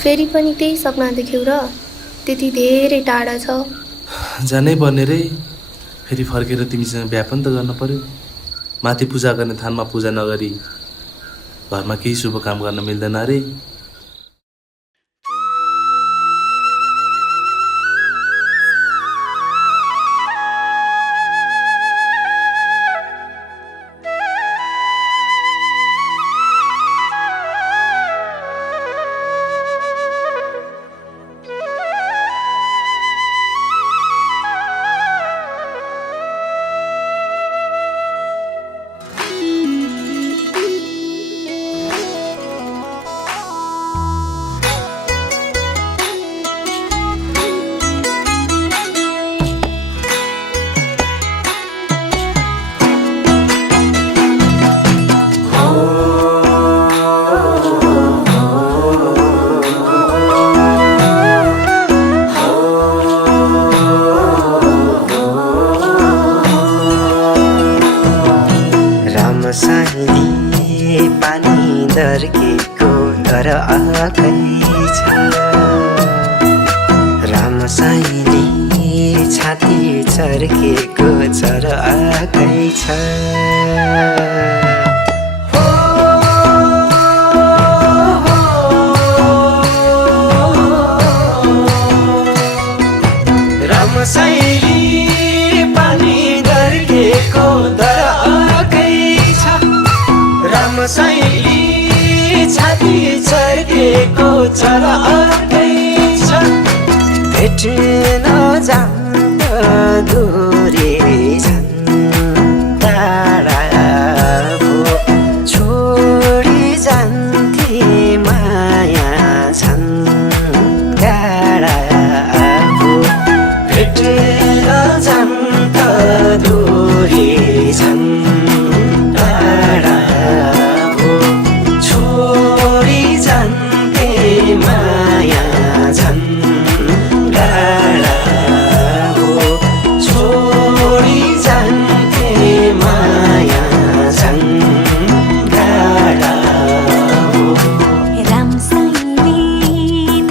फेरि पनि त्यही सपना देख्यौ र त्यति धेरै टाढा छ। जानै पर्ने रे, फेरि फर्केर तिमीसँग बिहा पनि त गर्न पर्यो। माथि पूजा गर्ने थानमा पूजा नगरी घरमा केही शुभ काम गर्न मिल्दैन रे। साइली पानी दर्केको घर आकै छ। रामसाइली छाती चर्केको चर आकै छ। रामसाइली पानी दर्केको घर आकै छ। रामसाइली छाती चर्केको चर आकै छ। भेट्न जाँदा दूरी छन् टाढा भो छोडी जान्थे माया छन् गाडा भो। भेट्न जाँदा दूरी छन् टाढा भो छोडी जान्थे माया छन् गाडा भो छोडी जान्थे माया छन् गाडा भो। रामसाइली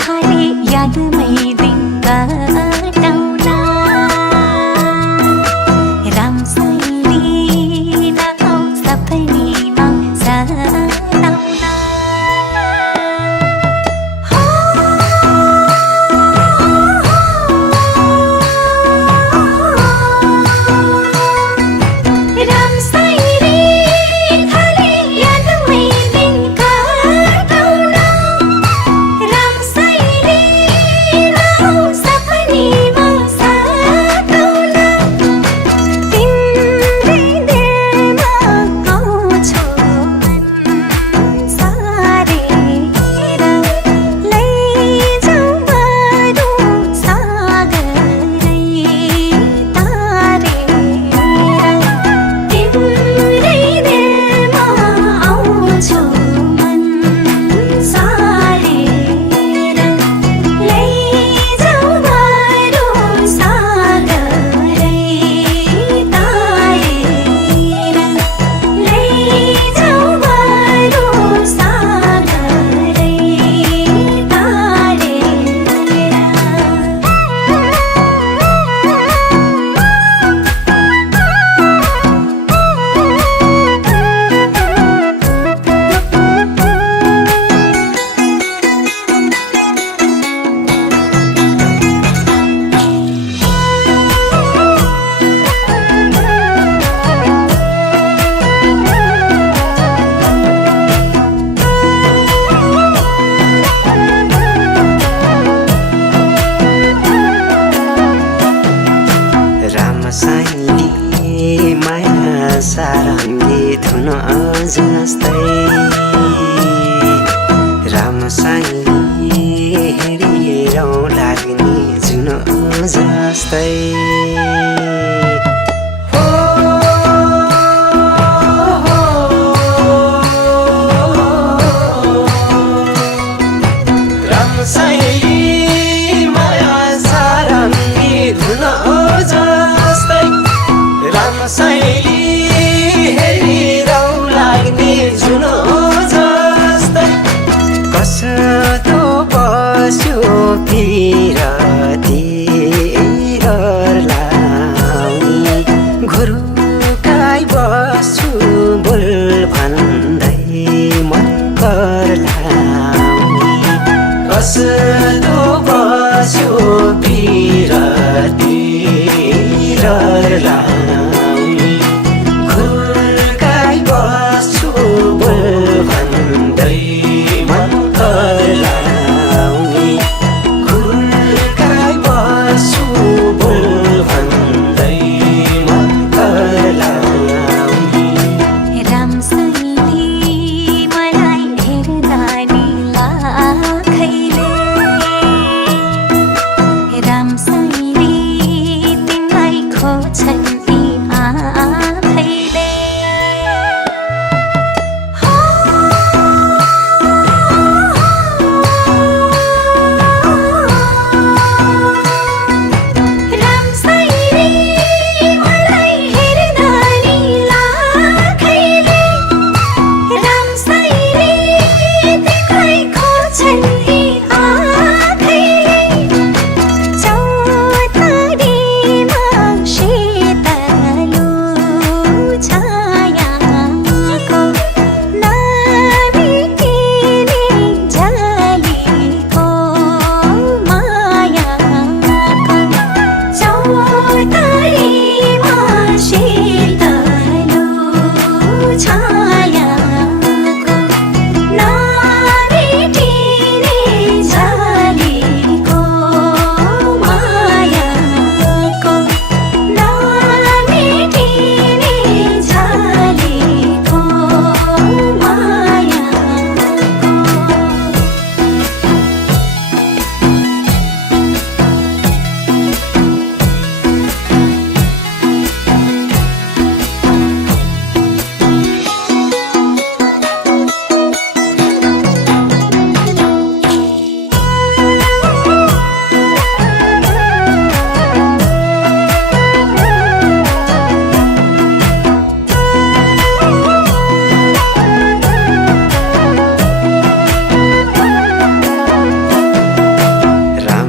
थाले यादमै दिन काटौँला। रामसाइली नआऊ सपनीमा सताउला। रामसाइली थाले यादमै दिन काटौँला। रामसाइली नआऊ सपनीमा सताउला। तिम्रै दिलमा गाउँछु सारेर लैजाऊ बरु सागरै तारेर। तिम्रै दिलमा आउँछु मन सारेर लैजाऊ बरु सागरै तारेर। लैजाऊ बरु सागरै तारेर। रामसाइली माया सारङ्गी धुन जस्तै। रामसाइली हेरिरौँ लाग्ने जुन जस्तै। रामसाइली माया सारङ्गी धुन जस्तै। रामसाइली हुरुकाई बस्छु बोल भन्दै मन लाउने कस्तो बस्यो बिरती लाउने हुरुकाई बस्छु बोल भन्दै मन लाउने हुरुकाई बस्छु बोल भन्दै मन लाउने रामसाईले मलाई हेर्दा नि लाखैले रामसाईले तिमीलाई खोज्छन् यी आँखैले रामसाईले मलाई हेर्दा नि लाखैले रामसाईले तिमीलाई खोज्छन् यी आँखैले चौतारीमा सेतलो छायाको नबितिने जालीको मायाको चौतारीमा सेतलो छायाको नबितिने जालीको मायाको नबितिने जालीको मायाको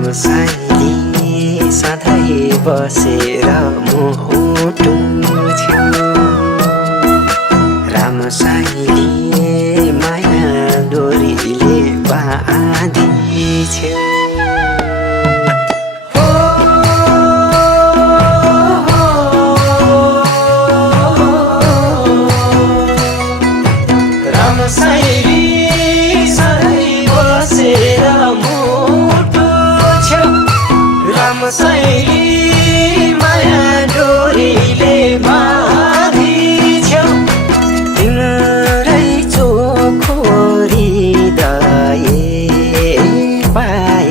रामसाईले सधैँ बसेर मुटु छेउ रामसाईले माया डोरीले बाँधिछेउ रामसाईले सधैँ बसेर मुटु छेउ रामसाईले माया डोरीले बाँधिछेउ तिम्रै चोखो हृदय पाए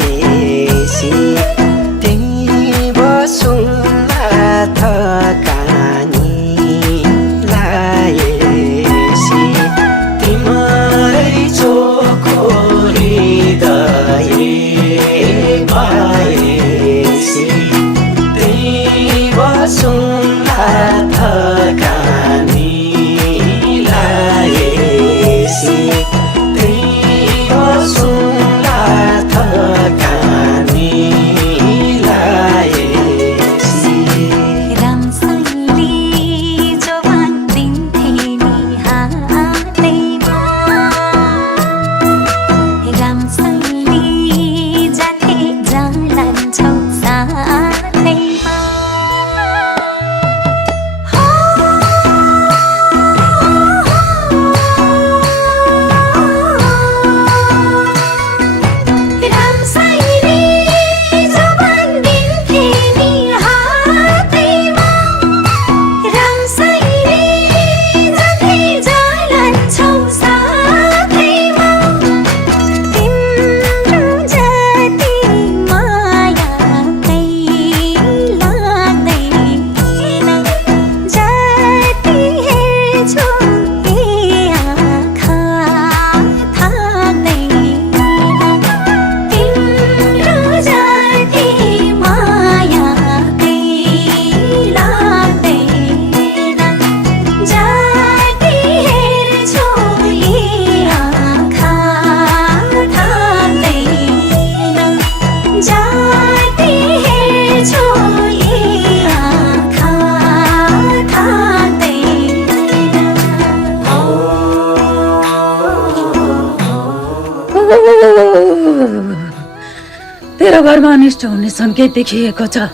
सर्व अनिष्ट हुने सङ्केत देखिएको छ।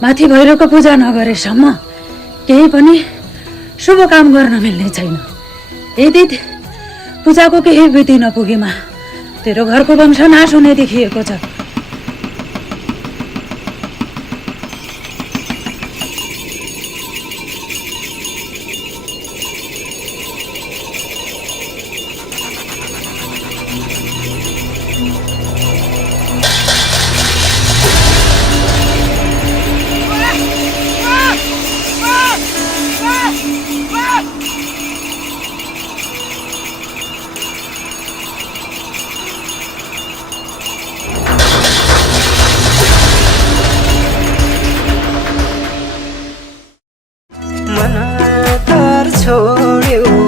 माथि भैरवको पूजा नगरेसम्म केही पनि शुभ काम गर्न मिल्ने छैन। यदि पूजाको केही विधि नपुगेमा तेरो घरको वंश नाश हुने देखिएको छ। मन तार छोड्यो